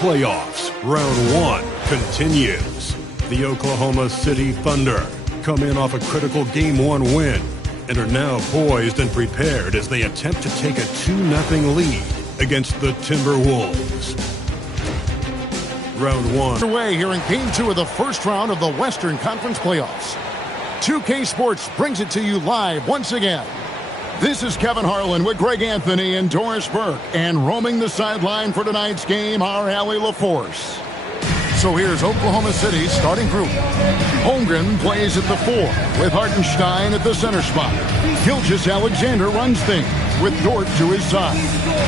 playoffs. Round 1 continues. The Oklahoma City Thunder come in off a critical Game 1 win and are now poised and prepared as they attempt to take a 2-0 lead against the Timberwolves. Round 1. Underway here in Game 2 of the first round of the Western Conference Playoffs. 2K Sports brings it to you live once again. This is Kevin Harlan with Greg Anthony and Doris Burke. And roaming the sideline for tonight's game, our Allie LaForce. So here's Oklahoma City's starting group. Holmgren plays at the 4 with Hartenstein at the center spot. Gilgeous-Alexander runs things with Dort to his side.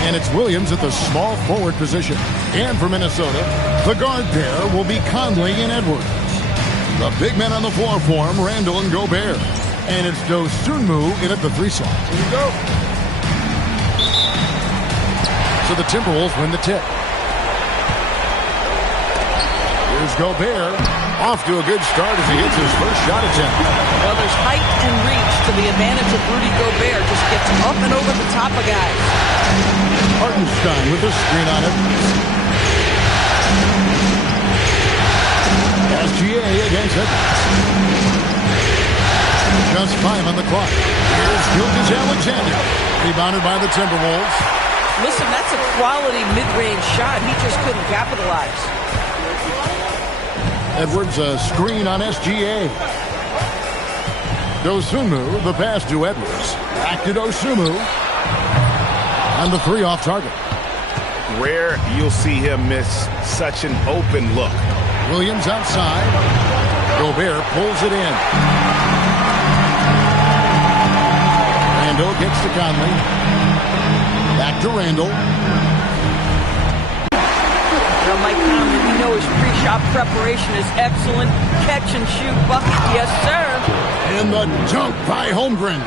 And it's Williams at the small forward position. And for Minnesota, the guard pair will be Conley and Edwards. The big men on the floor for him, Randall and Gobert. And it's Dosunmu in at the 3 slot. Here we go. So the Timberwolves win the tip. Here's Gobert. Off to a good start as he hits his first shot attempt. Well, there's height and reach to the advantage of Rudy Gobert. Just gets up and over the top of guys. Hartenstein with the screen on it. SGA against Edwards. Just 5 on the clock. Here's Gilgeous-Alexander. Rebounded by the Timberwolves. Listen, that's a quality mid-range shot. He just couldn't capitalize. Edwards a screen on SGA. Dosunmu, the pass to Edwards. Back to Dosunmu. And the 3 off target. Rare you'll see him miss such an open look. Williams outside. Gobert pulls it in. Randall gets to Conley. Back to Randall. Well, Mike Conley, we know his pre-shot preparation is excellent. Catch and shoot bucket, yes, sir. And the dunk by Holmgren.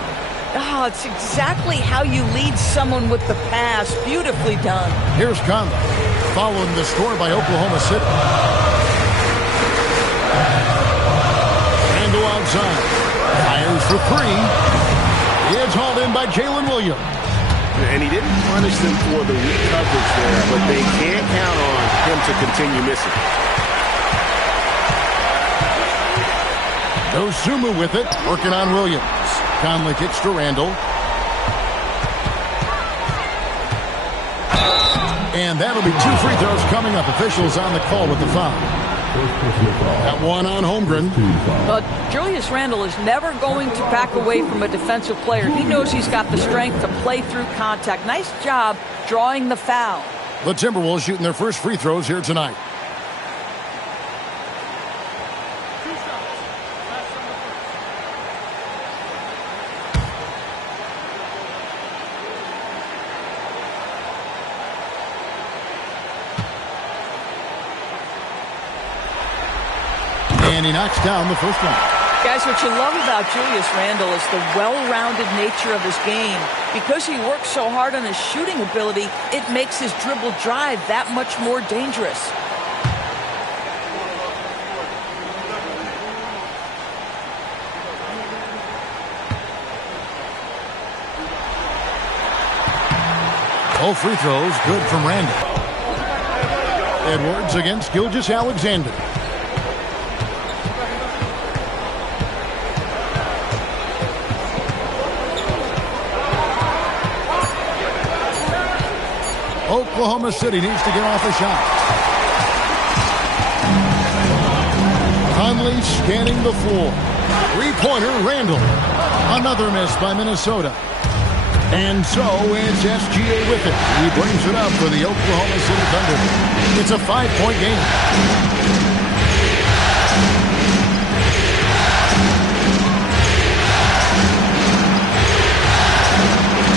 Oh, it's exactly how you lead someone with the pass. Beautifully done. Here's Conley, following the score by Oklahoma City. Randall outside. Fires for 3. It's hauled in by Jalen Williams. And he didn't punish them for the weak coverage there, but they can't count on him to continue missing. Dosunmu with it, working on Williams. Conley kicks to Randall. And that'll be 2 free throws coming up. Officials on the call with the foul. That one on Holmgren. Julius Randle is never going to back away from a defensive player. He knows he's got the strength to play through contact. Nice job drawing the foul. The Timberwolves shooting their first free throws here tonight. And he knocks down the first one. Guys, what you love about Julius Randle is the well-rounded nature of his game. Because he works so hard on his shooting ability, it makes his dribble drive that much more dangerous. All free throws good from Randle. Edwards against Gilgeous-Alexander. Oklahoma City needs to get off a shot. Conley scanning the floor. 3-pointer, Randall. Another miss by Minnesota. And so it's SGA with it. He brings it up for the Oklahoma City Thunder. It's a 5-point game.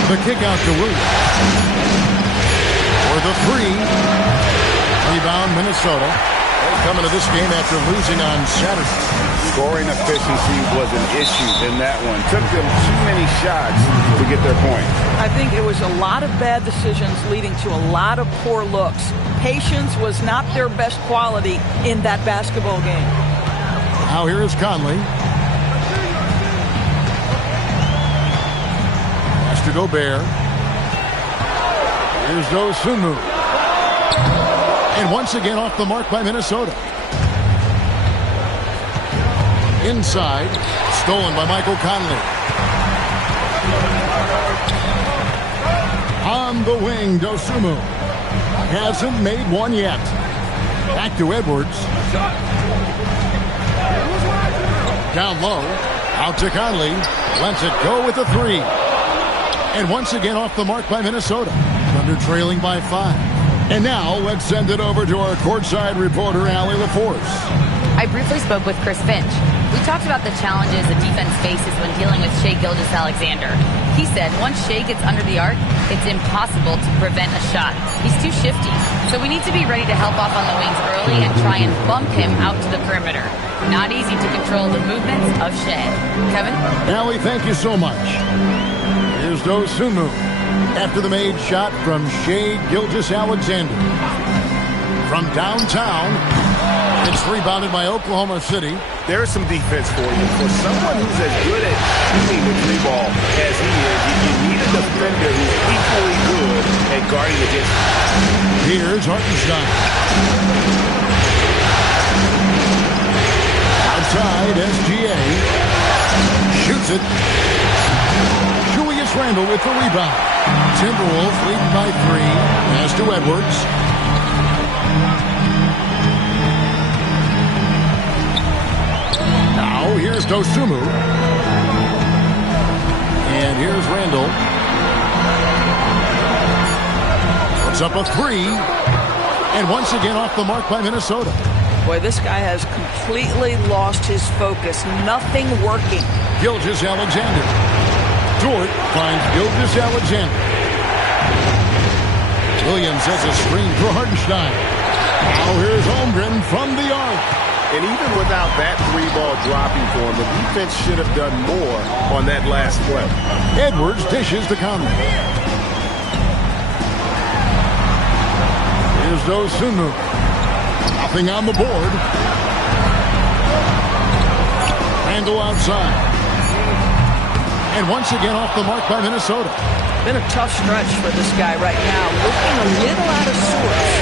The kick out to Williams. For the 3. Rebound, Minnesota. They're coming to this game after losing on Saturday. Scoring efficiency was an issue in that one. Took them too many shots to get their point. I think it was a lot of bad decisions leading to a lot of poor looks. Patience was not their best quality in that basketball game. Now here is Conley. Pass to Gobert. Here's Dosunmu. And once again off the mark by Minnesota. Inside. Stolen by Michael Conley. On the wing, Dosunmu. Hasn't made one yet. Back to Edwards. Down low. Out to Conley. Lets it go with the three. And once again off the mark by Minnesota. Thunder trailing by 5. And now let's send it over to our courtside reporter, Allie LaForce. I briefly spoke with Chris Finch. We talked about the challenges the defense faces when dealing with Shai Gilgeous-Alexander. He said once Shai gets under the arc, it's impossible to prevent a shot. He's too shifty, so we need to be ready to help off on the wings early and try and bump him out to the perimeter. Not easy to control the movements of Shai. Kevin? Allie, thank you so much. Here's Dosunmu. After the made shot from Shai Gilgeous-Alexander. From downtown, it's rebounded by Oklahoma City. There is some defense for you. For someone who's as good at shooting the three ball as he is, you need a defender who's equally good at guarding against him. Here's Hartenstein. Outside, SGA. Shoots it. Julius Randle with the rebound. Timberwolves leading by 3. Pass to Edwards. Now here's Dosunmu. And here's Randle. Puts up a 3. And once again off the mark by Minnesota. Boy, this guy has completely lost his focus. Nothing working. Gilgeous-Alexander. Dort finds Gilgeous-Alexander. Williams has a screen for Hartenstein. Now here's Holmgren from the arc. And even without that three ball dropping for him, the defense should have done more on that last play. Edwards dishes to Conley. Here's Dosunmu. Nothing on the board. Randle outside. And once again off the mark by Minnesota. Been a tough stretch for this guy right now. Looking a little out of sorts.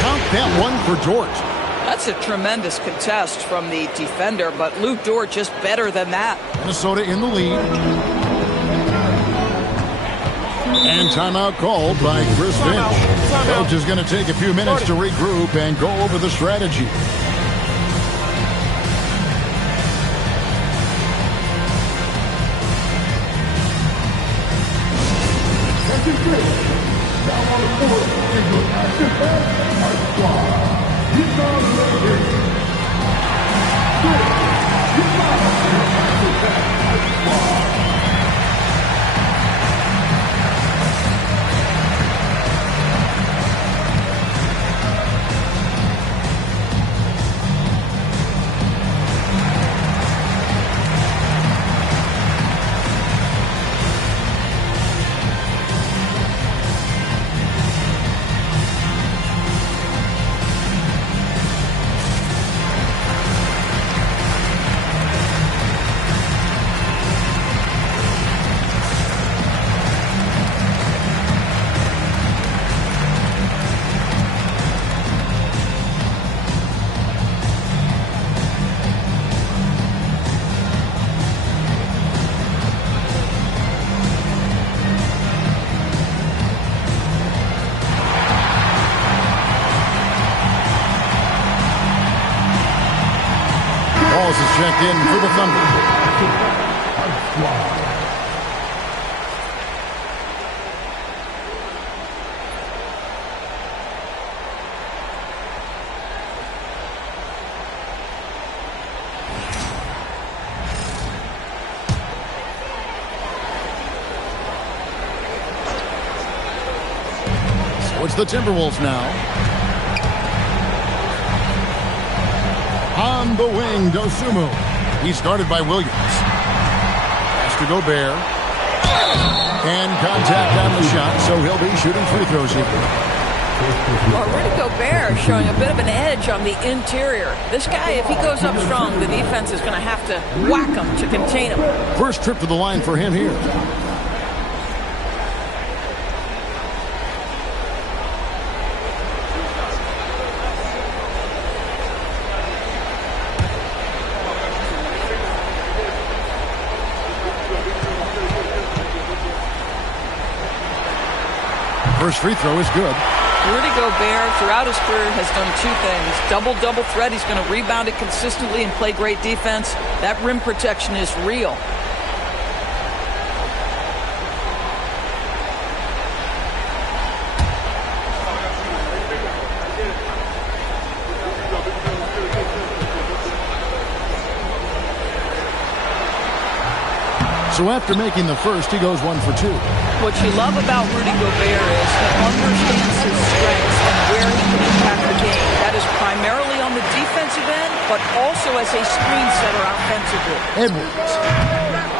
Count that one for Dort. That's a tremendous contest from the defender, but Luke Dort just better than that. Minnesota in the lead. And timeout called by Chris Finch. Coach is going to take a few minutes to regroup and go over the strategy. Checked in for the Thunder. So it's the Timberwolves now. On the wing, Dosunmu. He's guarded by Williams. Pass to Gobert. And contact on the shot, so he'll be shooting free throws here. Well, Rudy Gobert showing a bit of an edge on the interior. This guy, if he goes up strong, the defense is going to have to whack him to contain him. First trip to the line for him here. First free throw is good. Rudy Gobert, throughout his career, has done two things. Double-double threat. He's going to rebound it consistently and play great defense. That rim protection is real. So after making the first, he goes 1 for 2. What you love about Rudy Gobert is he understands his strengths and where he can impact the game. That is primarily on the defensive end, but also as a screen setter offensively. Edwards.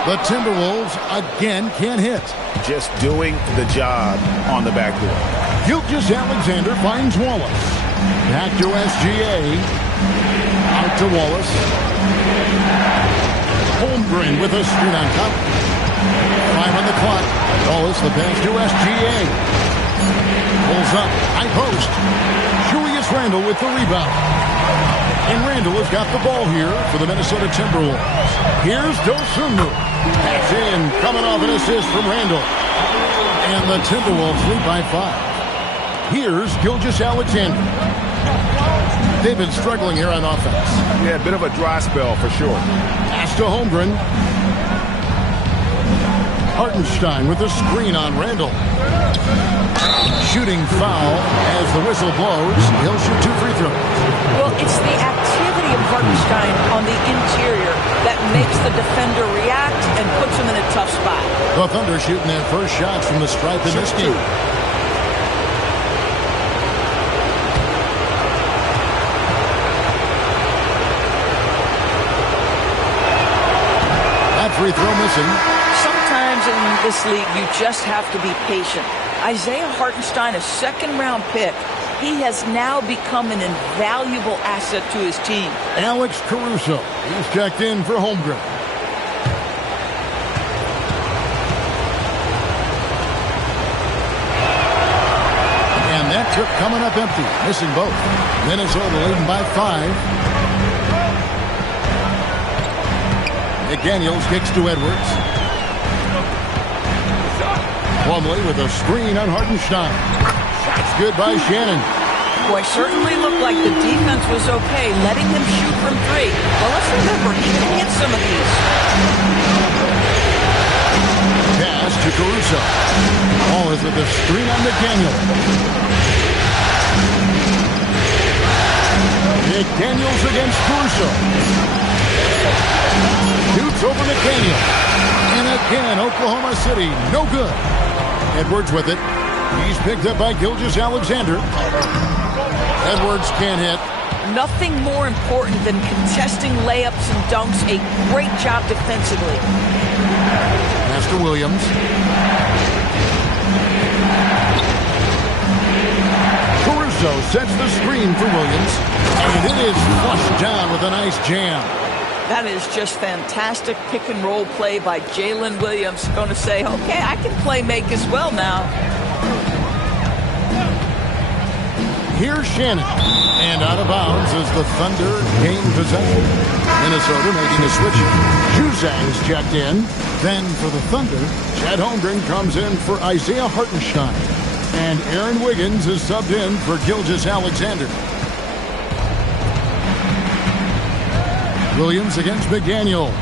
The Timberwolves again can't hit. Just doing the job on the backboard. Gilgeous-Alexander finds Wallace. Back to SGA. Out to Wallace. Holmgren with a screen on top. 5 on the clock. Wallace, the pass to SGA. Pulls up. High post. Julius Randle with the rebound. And Randle has got the ball here for the Minnesota Timberwolves. Here's Dosunmu. Pass in. Coming off an assist from Randle. And the Timberwolves lead by 5. Here's Gilgeous-Alexander. They've been struggling here on offense. Yeah, a bit of a dry spell for sure. Pass to Holmgren. Hartenstein with a screen on Randle. Shooting foul as the whistle blows. He'll shoot 2 free throws. Well, it's the activity of Hartenstein on the interior that makes the defender react and puts him in a tough spot. The Thunder shooting their first shots from the stripe in this game. Free throw missing. Sometimes in this league, you just have to be patient. Isaiah Hartenstein, a second-round pick, he has now become an invaluable asset to his team. Alex Caruso. He's checked in for Holmgren. And that trip coming up empty. Missing both. Minnesota leading by 5. McDaniels kicks to Edwards. Plumlee with a screen on Hartenstein. Shot's good by Shannon. Boy, certainly looked like the defense was okay, letting him shoot from 3. Well, let's remember, he can hit some of these. Pass to Caruso. Ball is with a screen on McDaniels. McDaniels against Caruso. Shoots over McDaniel. And again, Oklahoma City, no good. Edwards with it. He's picked up by Gilgeous-Alexander. Edwards can't hit. Nothing more important than contesting layups and dunks. A great job defensively. Master Williams. Caruso sets the screen for Williams. And it is flushed down with a nice jam. That is just fantastic pick-and-roll play by Jalen Williams. Going to say, okay, I can play make as well now. Here's Shannon. And out of bounds as the Thunder gain possession. Minnesota making a switch. Juzang is checked in. Then for the Thunder, Chad Holmgren comes in for Isaiah Hartenstein. And Aaron Wiggins is subbed in for Gilgeous-Alexander. Williams against McDaniel.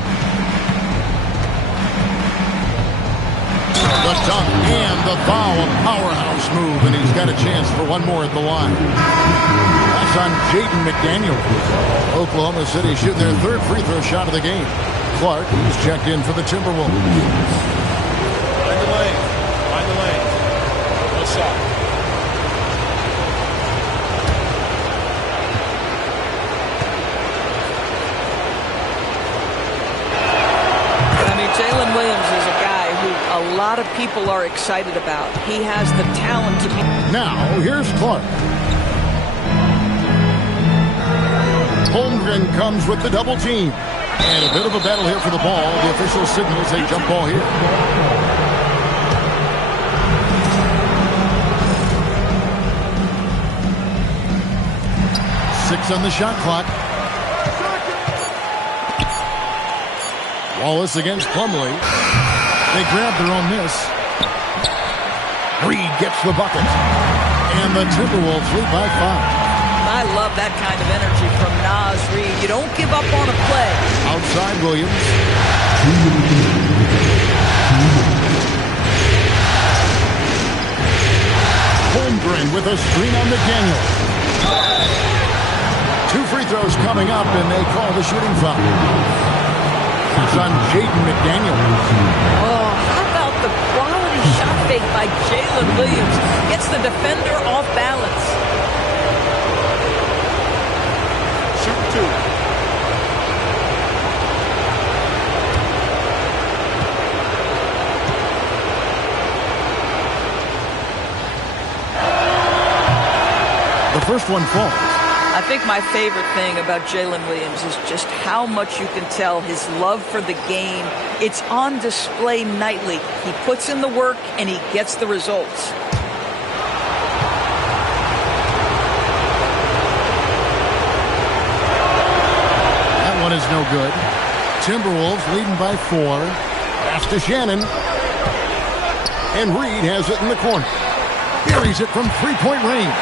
The dunk and the foul, a powerhouse move, and he's got a chance for one more at the line. That's on Jaden McDaniel. Oklahoma City shooting their 3rd free throw shot of the game. Clark, who's checked in for the Timberwolves. Find the lane. Find the lane. No shot. Jalen Williams is a guy who a lot of people are excited about. He has the talent to be. Now, here's Clark. Holmgren comes with the double team. And a bit of a battle here for the ball. The official signals a jump ball here. Six on the shot clock. Wallace against Plumlee. They grab their own miss. Reed gets the bucket. And the Timberwolves lead by 5. I love that kind of energy from Naz Reid. You don't give up on a play. Outside Williams. Holmgren with a screen on McDaniel. 2 free throws coming up, and they call the shooting foul. It's on Jaden McDaniel. Oh, how about the quality shot fake by Jalen Williams? Gets the defender off balance. Shoot 2. The first one falls. I think my favorite thing about Jalen Williams is just how much you can tell his love for the game. It's on display nightly. He puts in the work and he gets the results. That one is no good. Timberwolves leading by 4. Pass to Shannon. And Reed has it in the corner. Buries it from three-point range.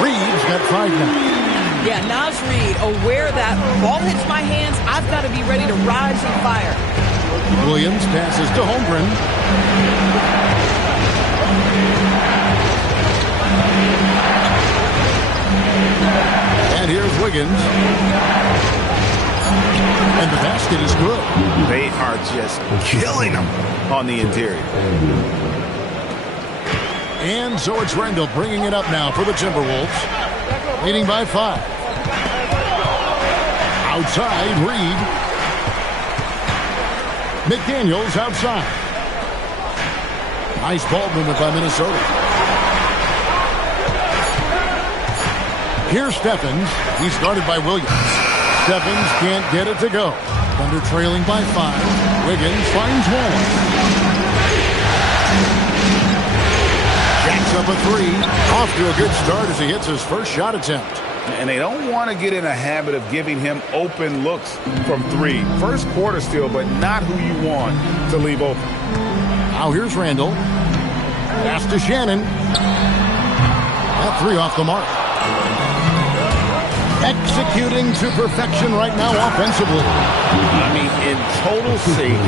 Reed's got 5 now. Yeah, Naz Reid, aware that ball hits my hands, I've got to be ready to rise and fire. Williams passes to Holmgren. And here's Wiggins. And the basket is good. They are just killing them on the interior. And so it's Randall bringing it up now for the Timberwolves. Leading by 5. Outside, Reed. McDaniels outside. Nice ball movement by Minnesota. Here's Stephens. He's guarded by Williams. Stephens can't get it to go. Thunder trailing by 5. Wiggins finds Wallace. Jacks up a 3. Off to a good start as he hits his first shot attempt. And they don't want to get in a habit of giving him open looks from 3. First quarter still, but not who you want to leave open. Now here's Randall. Pass to Shannon. That 3 off the mark. Executing to perfection right now offensively. I mean, in total sync.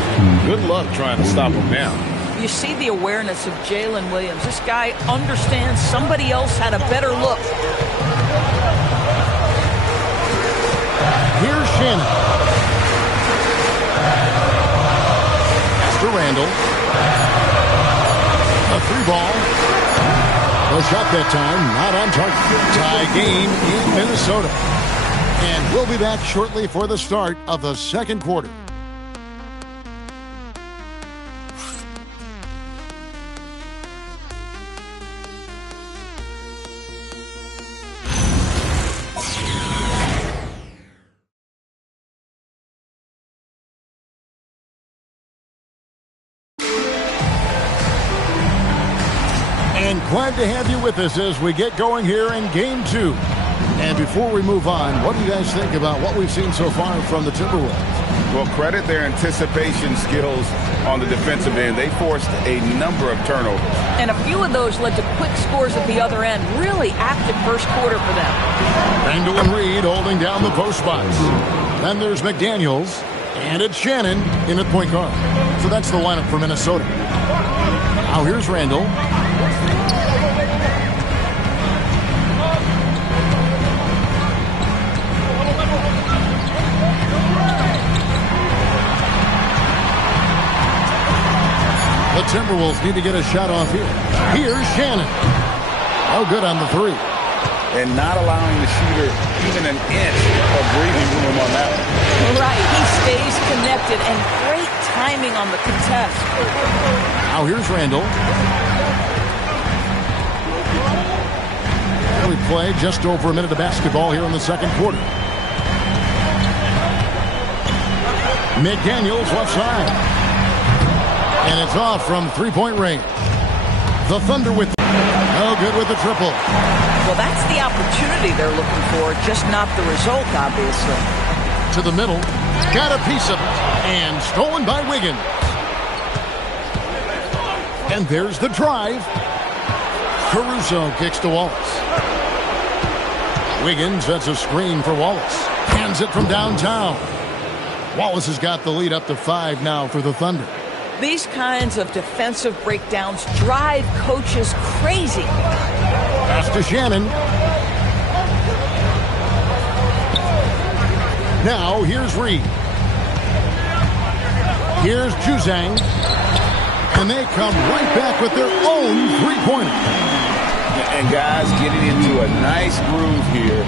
Good luck trying to stop him now. You see the awareness of Jalen Williams. This guy understands somebody else had a better look. Here's Shannon. Pass to Randall. A 3-ball. No shot that time. Not on target. Tie game in Minnesota. And we'll be back shortly for the start of the second quarter. Glad to have you with us as we get going here in Game 2. And before we move on, what do you guys think about what we've seen so far from the Timberwolves? Well, credit their anticipation skills on the defensive end. They forced a number of turnovers. And a few of those led to quick scores at the other end. Really active first quarter for them. Randall and Reed holding down the post spots. Then there's McDaniels. And it's Shannon in at point guard. So that's the lineup for Minnesota. Now here's Randall. The Timberwolves need to get a shot off here. Here's Shannon. Oh, good on the 3. And not allowing the shooter even an inch of breathing room on that one. Right, he stays connected, and great timing on the contest. Now here's Randall. We play just over a minute of basketball here in the second quarter. McDaniels left side. And it's off from three-point range. The Thunder with no good with the triple. Well, that's the opportunity they're looking for, just not the result, obviously. To the middle. Got a piece of it. And stolen by Wiggins. And there's the drive. Caruso kicks to Wallace. Wiggins sets a screen for Wallace. Hands it from downtown. Wallace has got the lead up to 5 now for the Thunder. These kinds of defensive breakdowns drive coaches crazy. Pass to Shannon. Now here's Reed. Here's Juzang. And they come right back with their own three-pointer. And guys getting into a nice groove here,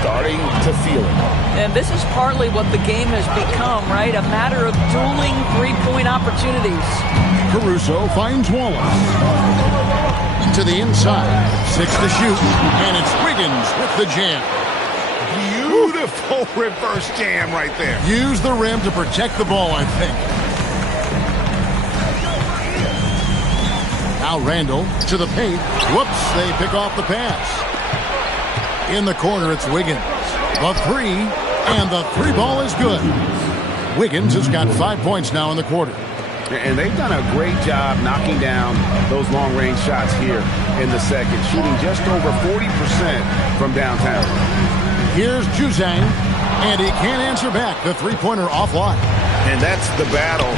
starting to feel it. And this is partly what the game has become, right? A matter of dueling three-point opportunities. Caruso finds Wallace. To the inside. 6 to shoot. And it's Wiggins with the jam. Beautiful reverse jam right there. Use the rim to protect the ball, I think. Now Randall to the paint. Whoops, they pick off the pass. In the corner, it's Wiggins. The three, and the three ball is good. Wiggins has got 5 points now in the quarter. And they've done a great job knocking down those long-range shots here in the second, shooting just over 40% from downtown. Here's Juzang, and he can't answer back. The three-pointer offline. And that's the battle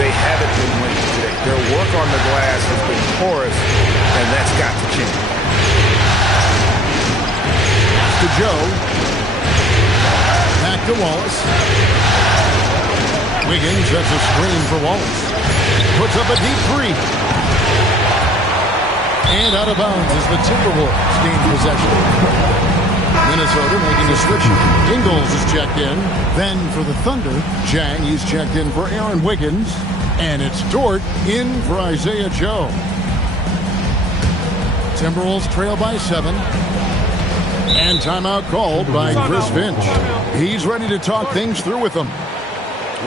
they haven't been winning today. Their work on the glass has been porous, and that's got to change. To Joe. Back to Wallace. Wiggins sets a screen for Wallace. Puts up a deep three. And out of bounds as the Timberwolves gain possession. Minnesota making a switch. Ingles is checked in. Then for the Thunder, Jang, he's checked in for Aaron Wiggins. And it's Dort in for Isaiah Joe. Timberwolves trail by 7. And timeout called by Chris Finch. He's ready to talk things through with them.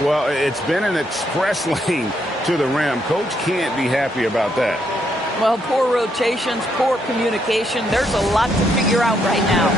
Well, it's been an express lane to the rim. Coach can't be happy about that. Well, poor rotations, poor communication. There's a lot to figure out right now.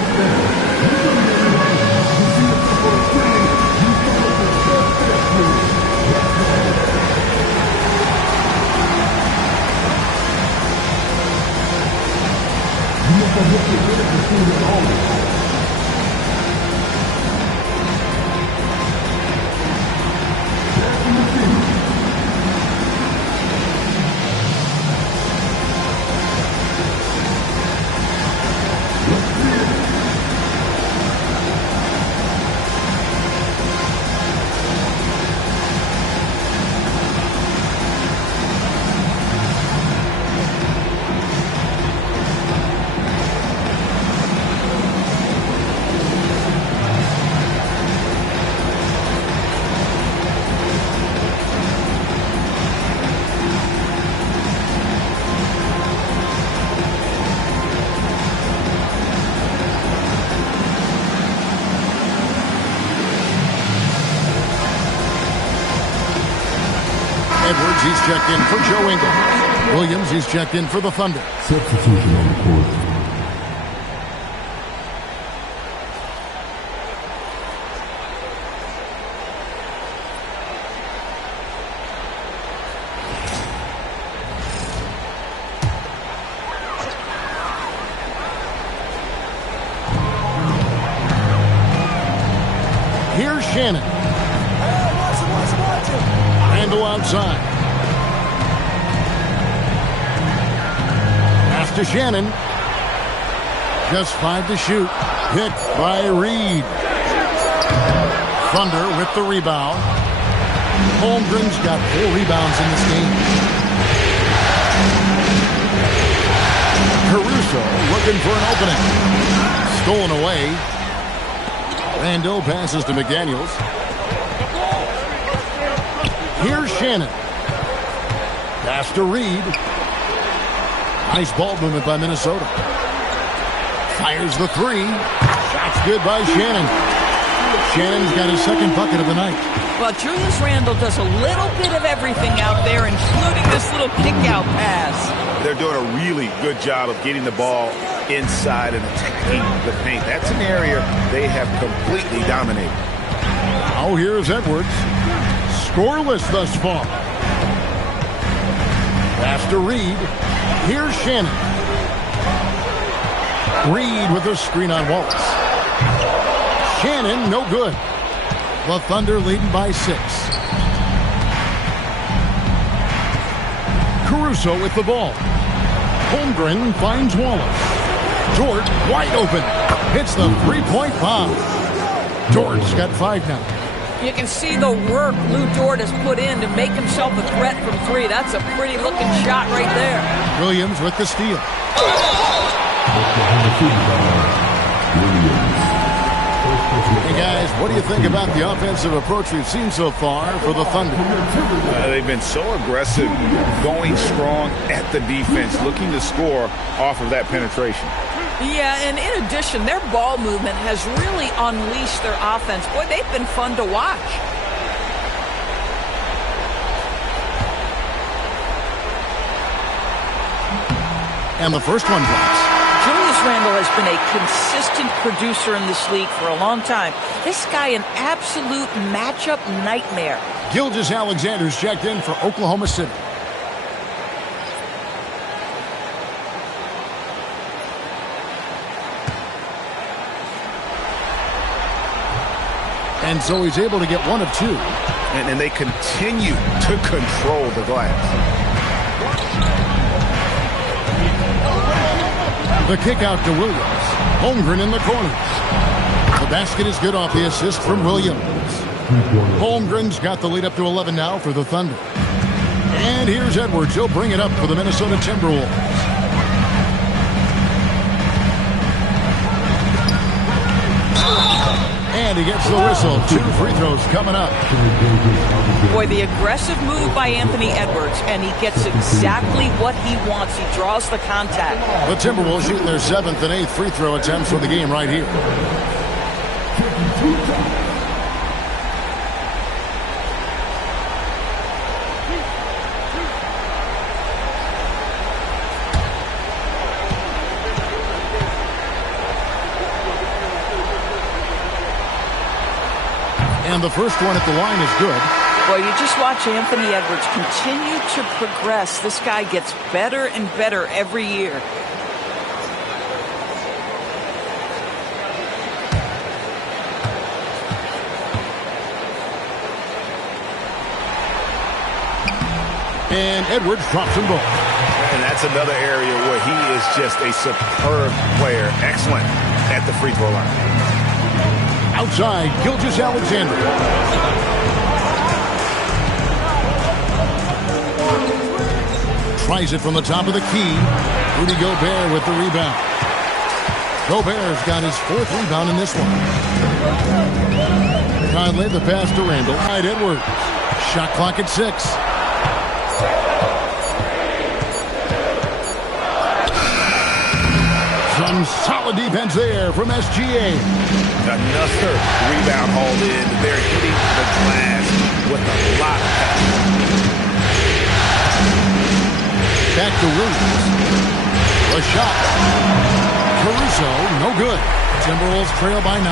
Edwards, he's checked in for Joe Ingles. Williams, he's checked in for the Thunder. Substitution on the court. Here's Shannon. Randall outside. Pass to Shannon. Just 5 to shoot. Picked by Reed. Thunder with the rebound. Holmgren's got 4 rebounds in this game. Caruso looking for an opening. Stolen away. Randall passes to McDaniels. Here's Shannon. Pass to Reed. Nice ball movement by Minnesota. Fires the 3. Shot's good by Shannon. Shannon's got his second bucket of the night. Well, Julius Randle does a little bit of everything out there, including this little kick-out pass. They're doing a really good job of getting the ball inside and attacking the paint. That's an area they have completely dominated. Now here's Edwards. Scoreless thus far. Pass to Reed. Here's Shannon. Reed with the screen on Wallace. Shannon, no good. The Thunder leading by 6. Caruso with the ball. Holmgren finds Wallace. Dort wide open. Hits the three-point bomb. Dort's got 5 now. You can see the work Lou Dort has put in to make himself a threat from 3. That's a pretty looking shot right there. Williams with the steal. Hey guys, what do you think about the offensive approach we've seen so far for the Thunder? They've been so aggressive, going strong at the defense, looking to score off of that penetration. Yeah, and in addition, their ball movement has really unleashed their offense. Boy, they've been fun to watch. And the first one drops. Julius Randle has been a consistent producer in this league for a long time. This guy, an absolute matchup nightmare. Gilgeous-Alexander's checked in for Oklahoma City. And so he's able to get 1 of 2. And they continue to control the glass. The kick out to Williams. Holmgren in the corners. The basket is good off the assist from Williams. Holmgren's got the lead up to 11 now for the Thunder. And here's Edwards. He'll bring it up for the Minnesota Timberwolves. And he gets the whistle. 2 free throws coming up. Boy, the aggressive move by Anthony Edwards, and he gets exactly what he wants. He draws the contact. The Timberwolves shooting their 7th and 8th free throw attempts for the game right here. And the first one at the line is good. Well, you just watch Anthony Edwards continue to progress. This guy gets better and better every year. And Edwards drops them both. And that's another area where he is just a superb player. Excellent at the free throw line. Outside, Gilgeous-Alexander. Tries it from the top of the key. Rudy Gobert with the rebound. Gobert's got his 4th rebound in this one. Conley the pass to Randle. Edwards. Shot clock at 6. Some solid defense there from SGA. Another rebound hauled in. They're hitting the glass with a lot of power. Back to Williams. The shot. Caruso, no good. Timberwolves trail by 9.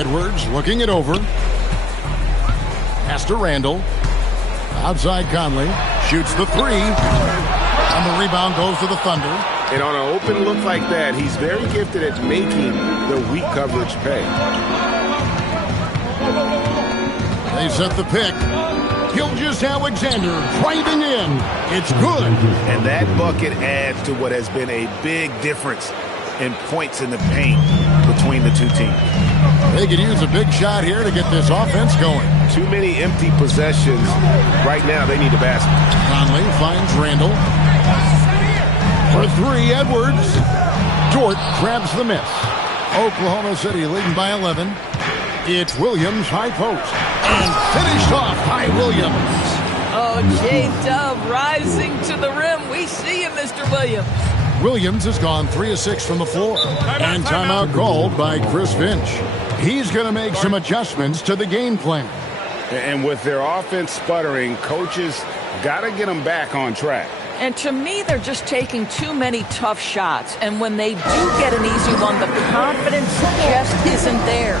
Edwards looking it over. Pass to Randle. Outside Conley. Shoots the 3. And the rebound goes to the Thunder. And on an open look like that, he's very gifted at making the weak coverage pay. They set the pick. Gilgeous-Alexander driving in. It's good. And that bucket adds to what has been a big difference in points in the paint between the 2 teams. They could use a big shot here to get this offense going. Too many empty possessions. Right now, they need a basket. Conley finds Randle. For 3, Edwards. Dort grabs the miss. Oklahoma City leading by 11. It's Williams, high post. And finished off by Williams. Oh, J-Dub rising to the rim. We see you, Mr. Williams. Williams has gone 3 of 6 from the floor. And timeout called by Chris Finch. He's going to make some adjustments to the game plan. And with their offense sputtering, coaches got to get them back on track. And to me, they're just taking too many tough shots. And when they do get an easy one, the confidence just isn't there.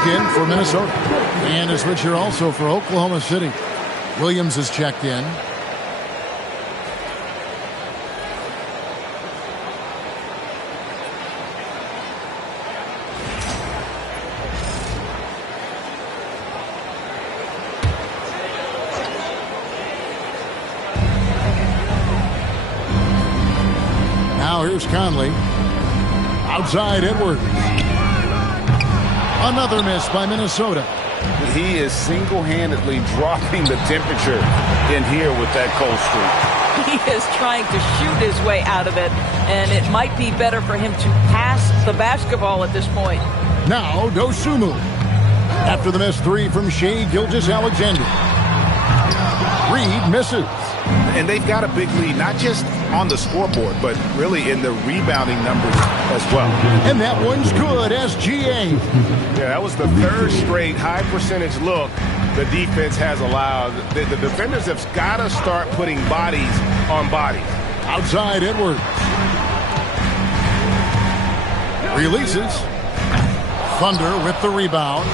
check in for Minnesota. And a switch here also for Oklahoma City. Williams is checked in. Now here's Conley. Outside Edwards. Another miss by Minnesota. He is single-handedly dropping the temperature in here with that cold streak. He is trying to shoot his way out of it, and it might be better for him to pass the basketball at this point. Now Dosunmu. After the missed three from Shai Gilgeous-Alexander. Reed misses. And they've got a big lead, not just on the scoreboard, but really in the rebounding numbers as well. And that one's good, SGA. Yeah, that was the third straight high percentage look the defense has allowed. The defenders have got to start putting bodies on bodies. Outside Edwards. Releases. Thunder with the rebound.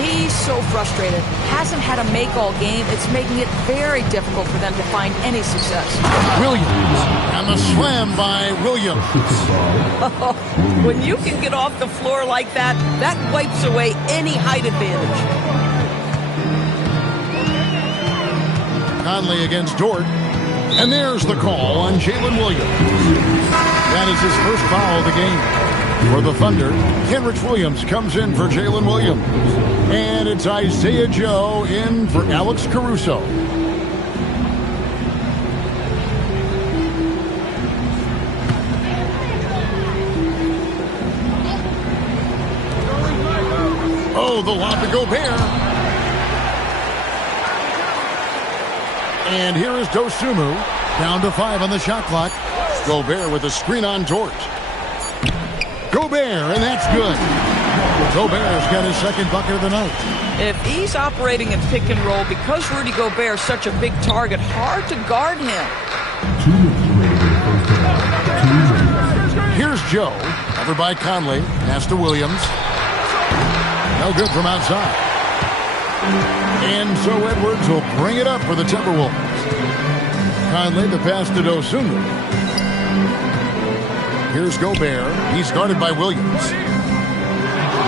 He's so frustrated. Hasn't had a make all game. It's making it very difficult for them to find any success. Williams. And the slam by Williams. When you can get off the floor like that, that wipes away any height advantage. Conley against Dort. And there's the call on Jalen Williams. That is his first foul of the game. For the Thunder, Kenrich Williams comes in for Jalen Williams. And it's Isaiah Joe in for Alex Caruso. Oh, the lob to Gobert. And here is Dosunmu. Down to 5 on the shot clock. Gobert with a screen on Dort. Gobert, and that's good. Gobert's got his second bucket of the night. If he's operating in pick and roll, because Rudy Gobert is such a big target, hard to guard him. Here's Joe, covered by Conley. Pass to Williams. No good from outside. And so Edwards will bring it up for the Timberwolves. Conley, the pass to Dosunmu. Here's Gobert. He's guarded by Williams.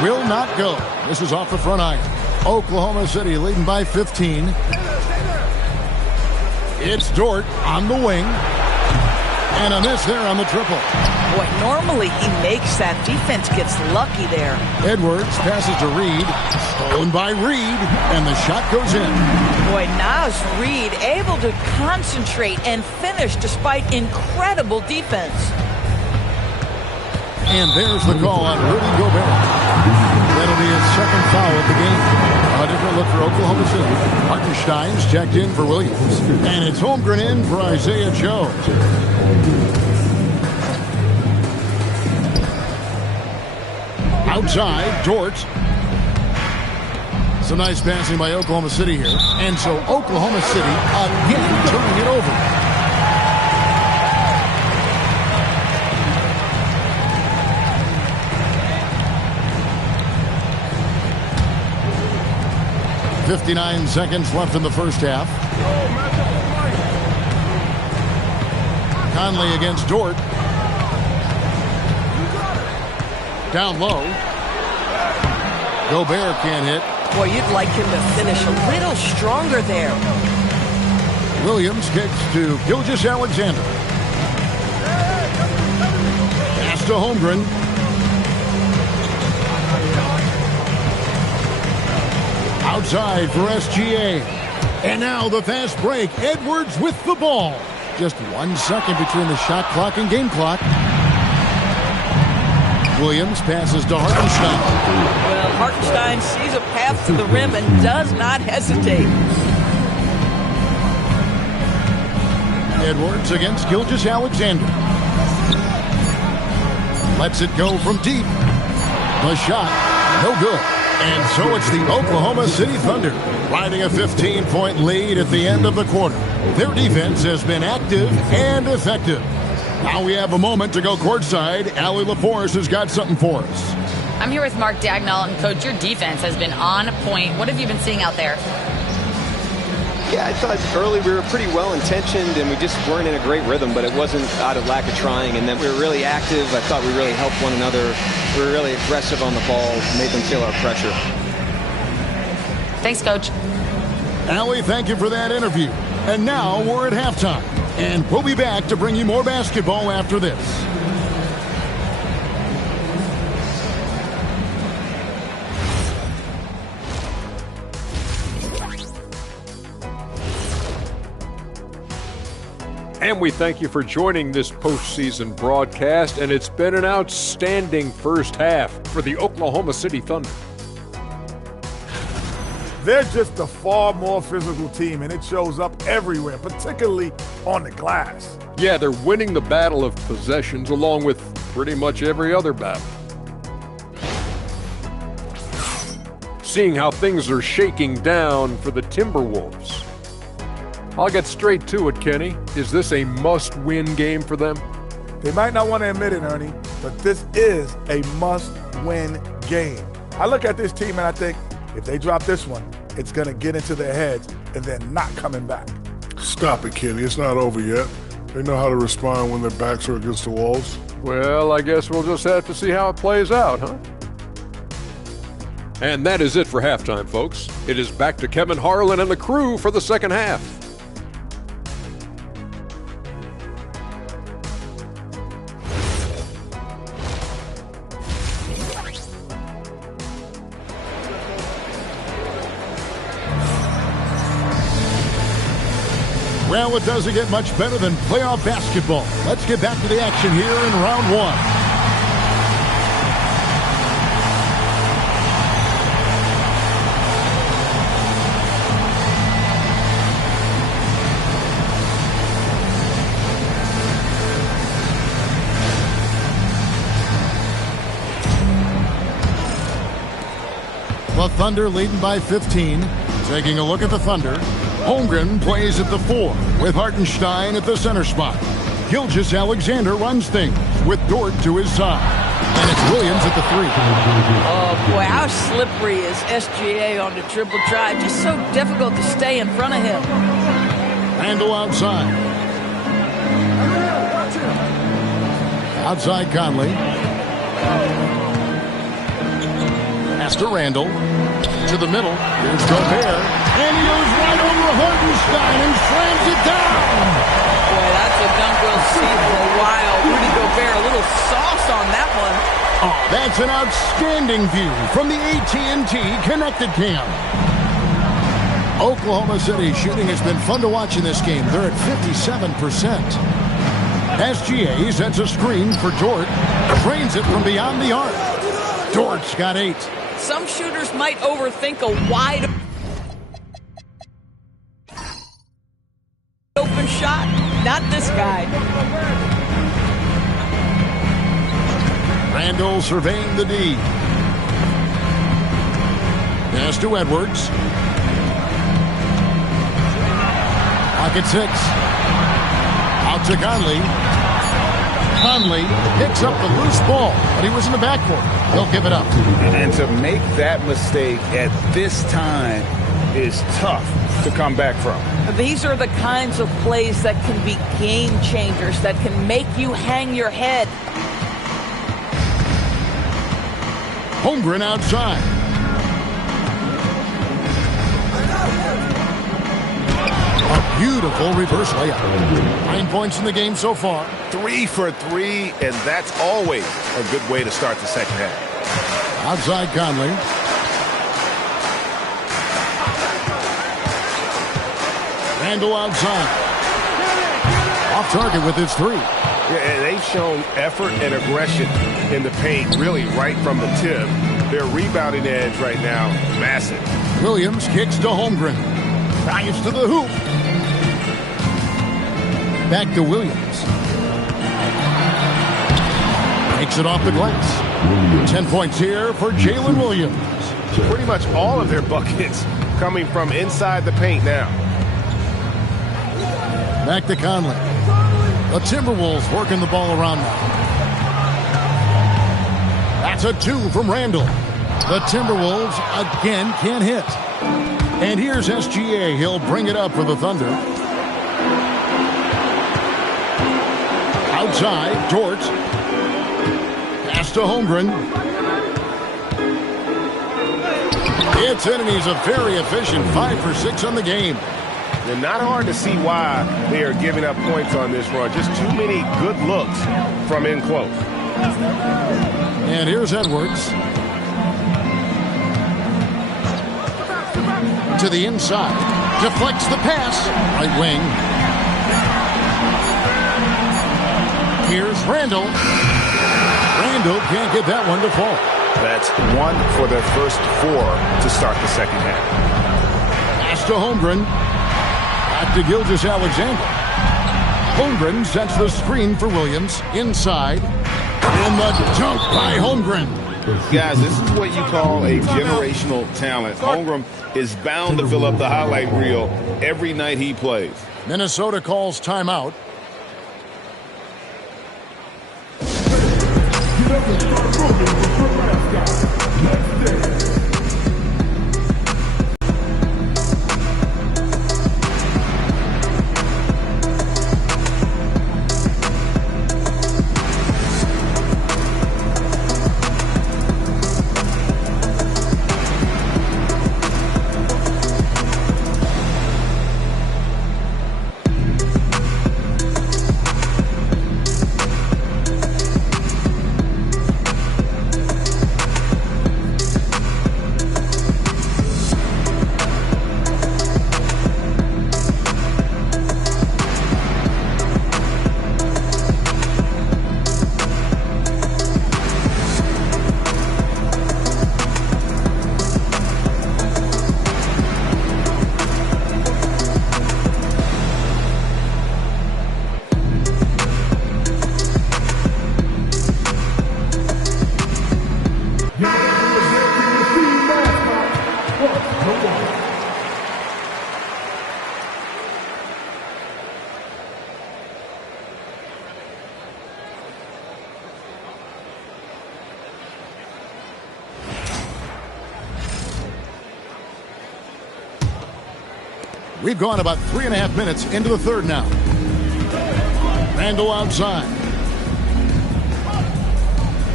Will not go. This is off the front iron. Oklahoma City leading by 15. It's Dort on the wing. And a miss there on the triple. Boy, normally he makes that. Defense gets lucky there. Edwards passes to Reed. Stolen by Reed. And the shot goes in. Boy, now's Reed able to concentrate and finish despite incredible defense. And there's the call on Rudy Gobert. That'll be his second foul of the game. A different look for Oklahoma City. Hartenstein's checked in for Williams. And it's Holmgren in for Isaiah Joe. Outside, Dort. Some nice passing by Oklahoma City here. And so Oklahoma City again turning it over. 59 seconds left in the first half. Conley against Dort. Down low. Gobert can't hit. Boy, you'd like him to finish a little stronger there. Williams kicks to Gilgeous-Alexander. Pass to Holmgren. Outside for SGA. And now the fast break. Edwards with the ball. Just 1 second between the shot clock and game clock. Williams passes to Hartenstein. Well, Hartenstein sees a path to the rim and does not hesitate. Edwards against Gilgeous-Alexander. Lets it go from deep. The shot, no good. And so it's the Oklahoma City Thunder riding a 15-point lead at the end of the quarter. Their defense has been active and effective. Now we have a moment to go courtside. Allie LaForce has got something for us. I'm here with Mark Dagnall, and Coach, your defense has been on point. What have you been seeing out there? Yeah, I thought early we were pretty well-intentioned, and we just weren't in a great rhythm, but it wasn't out of lack of trying, and then we were really active. I thought we really helped one another. We were really aggressive on the ball, made them feel our pressure. Thanks, Coach. Allie, thank you for that interview. And now we're at halftime, and we'll be back to bring you more basketball after this. And we thank you for joining this postseason broadcast, and it's been an outstanding first half for the Oklahoma City Thunder. They're just a far more physical team, and it shows up everywhere, particularly on the glass. Yeah, they're winning the battle of possessions along with pretty much every other battle. Seeing how things are shaking down for the Timberwolves. I'll get straight to it, Kenny. Is this a must-win game for them? They might not want to admit it, Ernie, but this is a must-win game. I look at this team and I think if they drop this one, it's going to get into their heads and then not coming back. Stop it, Kenny. It's not over yet. They know how to respond when their backs are against the walls. Well, I guess we'll just have to see how it plays out, huh? And that is it for halftime, folks. It is back to Kevin Harlan and the crew for the second half. Well, it doesn't get much better than playoff basketball. Let's get back to the action here in round one. The Thunder leading by 15. Taking a look at the Thunder. Holmgren plays at the 4 with Hartenstein at the center spot. Gilgeous-Alexander runs things with Dort to his side. And it's Williams at the 3. Oh, boy, how slippery is SGA on the triple drive. Just so difficult to stay in front of him. Randall outside. Outside Conley. Pass to Randall. To the middle. Here's Gobert. And he goes right over Hartenstein and slams it down. Boy, that's a dunk we'll see for a while. Rudy Gobert, a little sauce on that one. Oh, that's an outstanding view from the AT&T Connected Cam. Oklahoma City shooting has been fun to watch in this game. They're at 57%. SGA sets a screen for Dort. Drains it from beyond the arc. Dort's got 8. Some shooters might overthink a wide open shot. Not this guy. Randall surveying the D. Pass to Edwards. Pocket 6. Out to Conley. Conley picks up the loose ball, but he was in the backcourt. He'll give it up. And to make that mistake at this time is tough to come back from. These are the kinds of plays that can be game changers, that can make you hang your head. Holmgren outside. A beautiful reverse layup. 9 points in the game so far. 3 for 3, and that's always a good way to start the second half. Outside Conley. Randall outside. Off target with his 3. Yeah, and they've shown effort and aggression in the paint, really right from the tip. Their rebounding edge right now, massive. Williams kicks to Holmgren. Dives to the hoop. Back to Williams. Takes it off the glass. 10 points here for Jalen Williams. Pretty much all of their buckets coming from inside the paint now. Back to Conley. The Timberwolves working the ball around now. That's a 2 from Randall. The Timberwolves again can't hit. And here's SGA. He'll bring it up for the Thunder. Outside, Dort. Pass to Holmgren. It's in, and he's a very efficient 5 for 6 on the game. And not hard to see why they are giving up points on this run. Just too many good looks from in close. And here's Edwards. To the inside. Deflects the pass. Right wing. Here's Randall. Randall can't get that one to fall. That's 1 for their first 4 to start the second half. Pass to Holmgren. Back to Gilgeous-Alexander. Holmgren sets the screen for Williams. Inside. And the dunk by Holmgren. Guys, this is what you call a generational talent. Holmgren is bound to fill up the highlight reel every night he plays. Minnesota calls timeout. We've gone about 3.5 minutes into the third now. Randall outside.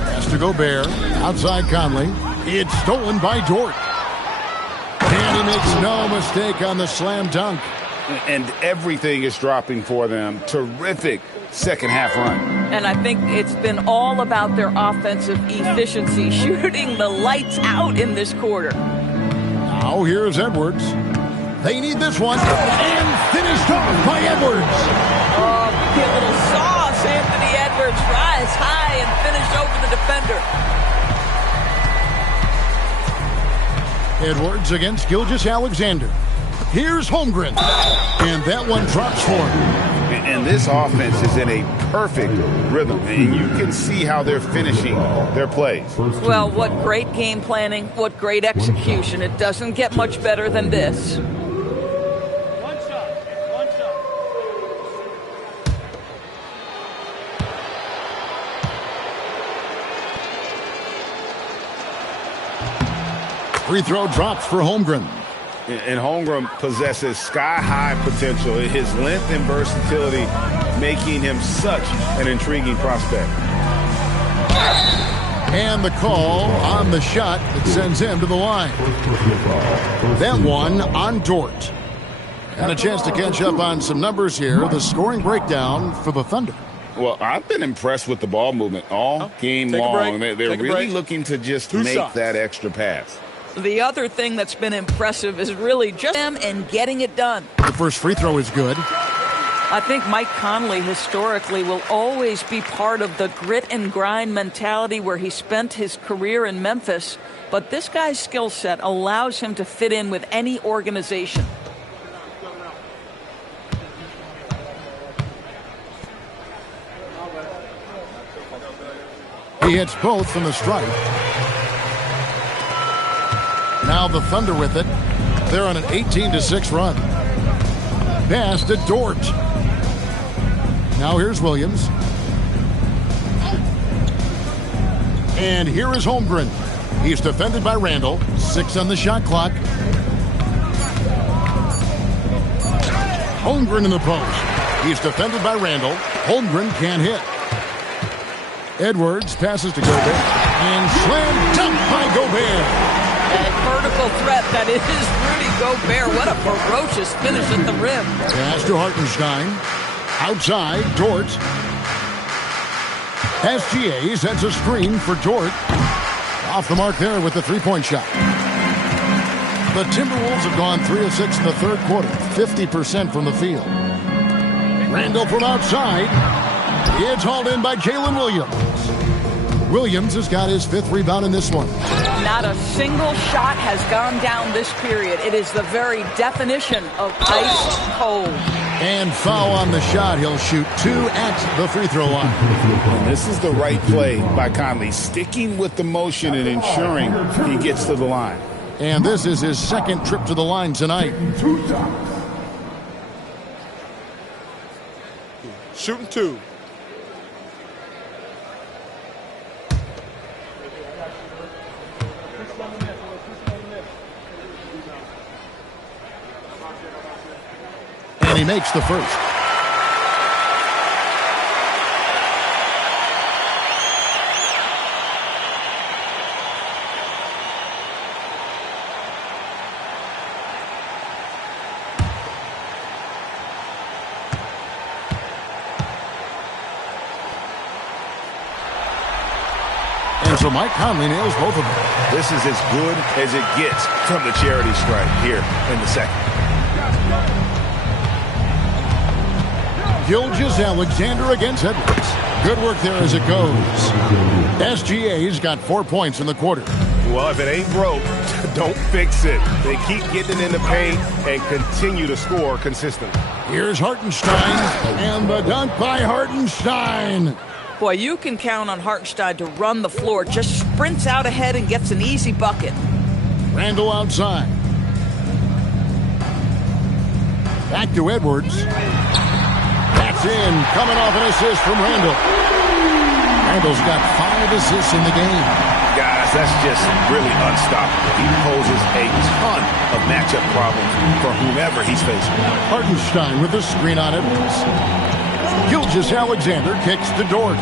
Has to Gobert. Outside Conley. It's stolen by Dort. And he makes no mistake on the slam dunk. And everything is dropping for them. Terrific second half run. And I think it's been all about their offensive efficiency, shooting the lights out in this quarter. Now here's Edwards. They need this one. And finished off by Edwards. Oh, we get a little sauce. Anthony Edwards rise high and finish over the defender. Edwards against Gilgeous-Alexander. Here's Holmgren. And that one drops for him. And this offense is in a perfect rhythm. And you can see how they're finishing their plays. Well, what great game planning. What great execution. It doesn't get much better than this. Free throw drops for Holmgren. And Holmgren possesses sky-high potential. His length and versatility making him such an intriguing prospect. And the call on the shot that sends him to the line. That one on Dort. And a chance to catch up on some numbers here. The scoring breakdown for the Thunder. Well, I've been impressed with the ball movement all game long. They're really looking to just make that extra pass. The other thing that's been impressive is really just them and getting it done. The first free throw is good. I think Mike Conley historically will always be part of the grit and grind mentality where he spent his career in Memphis. But this guy's skill set allows him to fit in with any organization. He hits both from the stripe. Now the Thunder with it. They're on an 18-6 run. Pass to Dort. Now here's Williams. And here is Holmgren. He's defended by Randall. 6 on the shot clock. Holmgren in the post. He's defended by Randall. Holmgren can't hit. Edwards passes to Gobert. And slam dunk by Gobert. That vertical threat that is Rudy Gobert. What a ferocious finish at the rim. Pass to Hartenstein. Outside, Dort. SGA sets a screen for Dort. Off the mark there with the three-point shot. The Timberwolves have gone 3 of 6 in the third quarter. 50% from the field. Randall from outside. It's hauled in by Jalen Williams. Williams has got his 5th rebound in this one. Not a single shot has gone down this period. It is the very definition of ice cold. And foul on the shot. He'll shoot 2 at the free throw line. And this is the right play by Conley, sticking with the motion and ensuring he gets to the line. And this is his 2nd trip to the line tonight. Shooting 2. And he makes the first. And so Mike Conley nails both of them. This is as good as it gets from the charity stripe here in the second. Gilgeous-Alexander against Edwards. Good work there as it goes. SGA's got 4 points in the quarter. Well, if it ain't broke, don't fix it. They keep getting in the paint and continue to score consistently. Here's Hartenstein, and the dunk by Hartenstein. Boy, you can count on Hartenstein to run the floor. Just sprints out ahead and gets an easy bucket. Randall outside. Back to Edwards. That's in. Coming off an assist from Randall. Randall's got 5 assists in the game. Guys, that's just really unstoppable. He poses a ton of matchup problems for whomever he's facing. Hartenstein with the screen on Edwards. Gilgeous-Alexander kicks to Dort.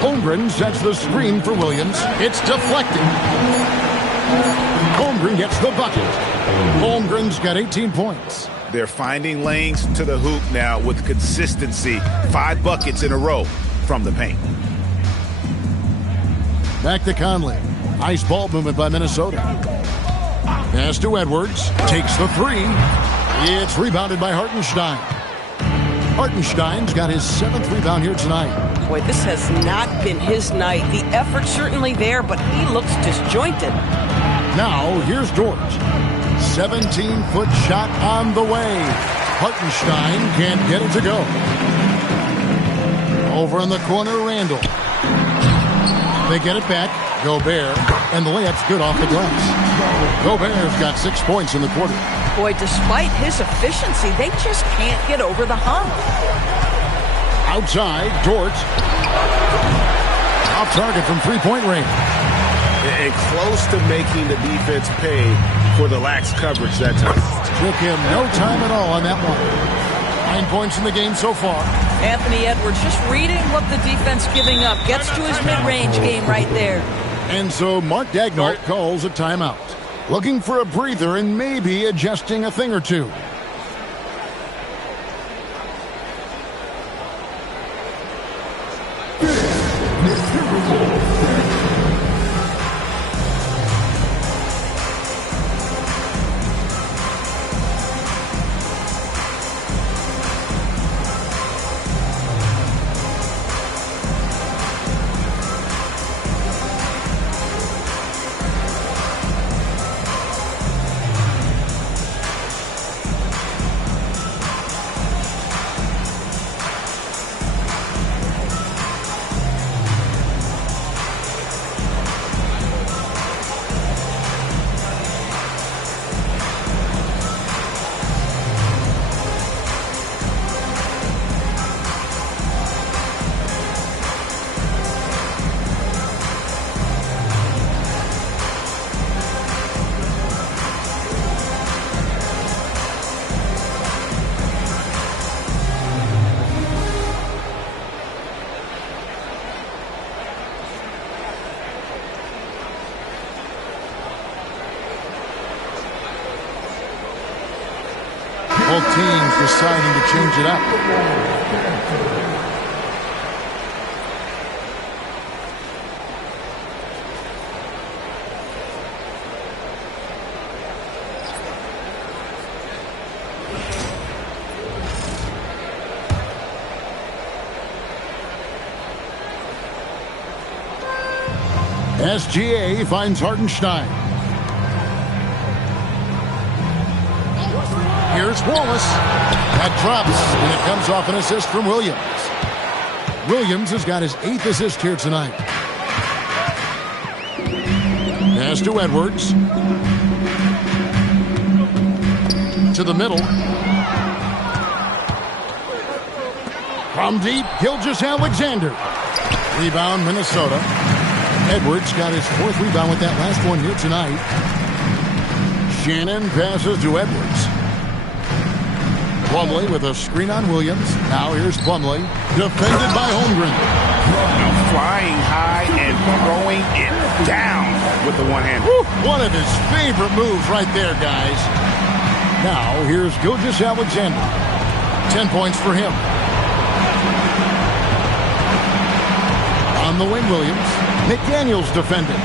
Holmgren sets the screen for Williams. It's deflected. Holmgren gets the bucket. Holmgren's got 18 points. They're finding lanes to the hoop now with consistency. 5 buckets in a row from the paint. Back to Conley. Nice ball movement by Minnesota. Pass to Edwards. Takes the 3. It's rebounded by Hartenstein. Hartenstein's got his 7th rebound here tonight. Boy, this has not been his night. The effort's certainly there, but he looks disjointed. Now, here's Dort. 17-foot shot on the way. Hartenstein can't get it to go. Over in the corner, Randall. They get it back. Gobert. And the layup's good off the glass. Gobert's got 6 points in the quarter. Boy, despite his efficiency, they just can't get over the hump. Outside, Dort. Off target from three-point range. And close to making the defense pay for the lax coverage that time. Took him no time at all on that one. 9 points in the game so far. Anthony Edwards just reading what the defense giving up. Gets to his mid-range game right there. And so Mark Daigneault calls a timeout. Looking for a breather and maybe adjusting a thing or two. Both teams deciding to change it up. SGA finds Hartenstein. Here's Wallace. That drops, and it comes off an assist from Williams. Williams has got his 8th assist here tonight. Pass to Edwards. To the middle. From deep, Gilgeous-Alexander. Rebound, Minnesota. Edwards got his 4th rebound with that last one here tonight. Shannon passes to Edwards. Plumlee with a screen on Williams. Now here's Plumlee, defended by Holmgren. Flying high and throwing it down with the one-hander. One of his favorite moves right there, guys. Now here's Gilgeous-Alexander. 10 points for him. On the wing, Williams. McDaniels defending.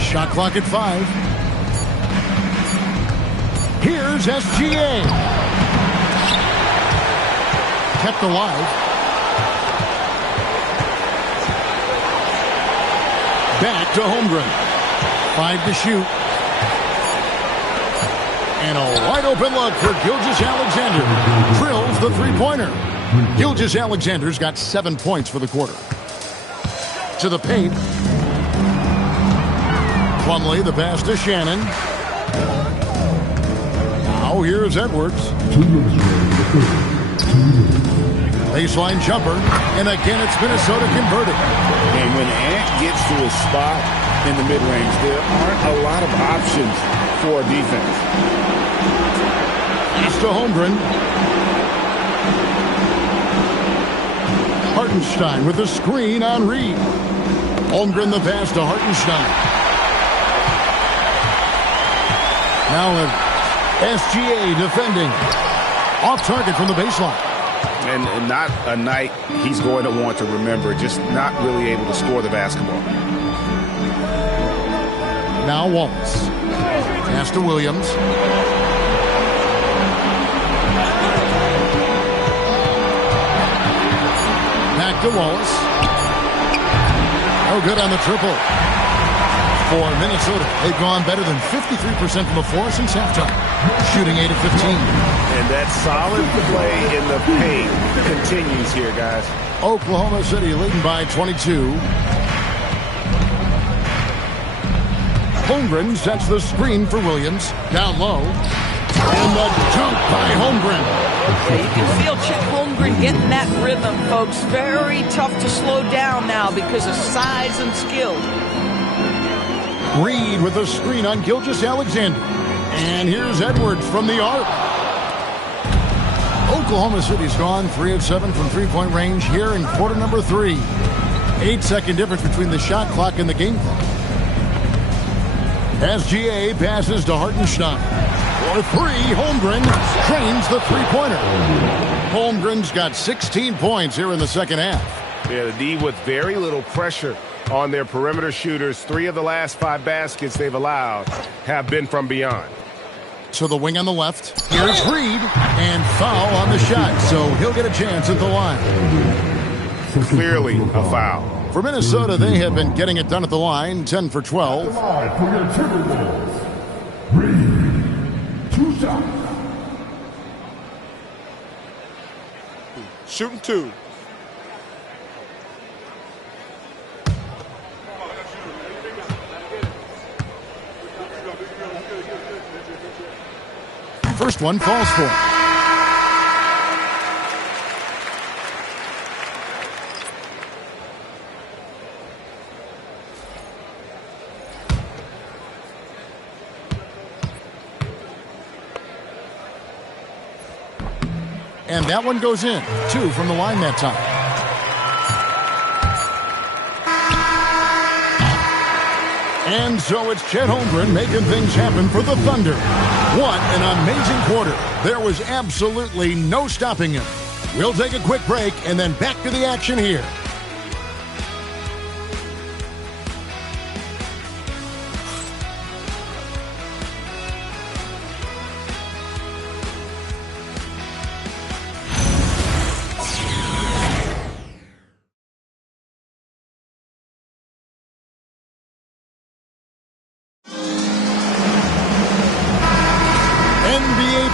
Shot clock at 5. Here's SGA. Kept alive. Back to Holmgren. 5 to shoot. And a wide open look for Gilgeous-Alexander. Drills the three-pointer. Gilgeous-Alexander's got 7 points for the quarter. To the paint. Plumlee, the pass to Shannon. Now here's Edwards. Baseline jumper. And again, it's Minnesota converting. And when Ant gets to his spot in the mid-range, there aren't a lot of options for defense. Pass to Holmgren. Hartenstein with a screen on Reed. Holmgren the pass to Hartenstein. Now SGA defending. Off target from the baseline. And not a night he's going to want to remember. Just not really able to score the basketball. Now Wallace. Pass to Williams. Back to Wallace. No good on the triple. For Minnesota, they've gone better than 53% from the floor since halftime. Shooting 8 of 15. And that solid play in the paint continues here, guys. Oklahoma City leading by 22. Holmgren sets the screen for Williams. Down low. And the dunk by Holmgren. Yeah, you can feel Chet Holmgren getting that rhythm, folks. Very tough to slow down now because of size and skill. Reed with a screen on Gilgeous-Alexander. And here's Edwards from the arc. Oklahoma City's gone 3 of 7 from three-point range here in quarter number 3. 8-second difference between the shot clock and the game clock. SGA passes to Hartenstein. For 3, Holmgren trains the three-pointer. Holmgren's got 16 points here in the second half. Yeah, the D with very little pressure on their perimeter shooters. 3 of the last 5 baskets they've allowed have been from beyond. To the wing on the left. Here's Reed. And foul on the shot, so he'll get a chance at the line. Clearly a foul. For Minnesota, they have been getting it done at the line. 10 for 12. For your Timberwolves, Reed, 2 shots. Shooting 2. First one falls for. And that one goes in. 2 from the line that time. And so it's Chet Holmgren making things happen for the Thunder. What an amazing quarter. There was absolutely no stopping him. We'll take a quick break and then back to the action here.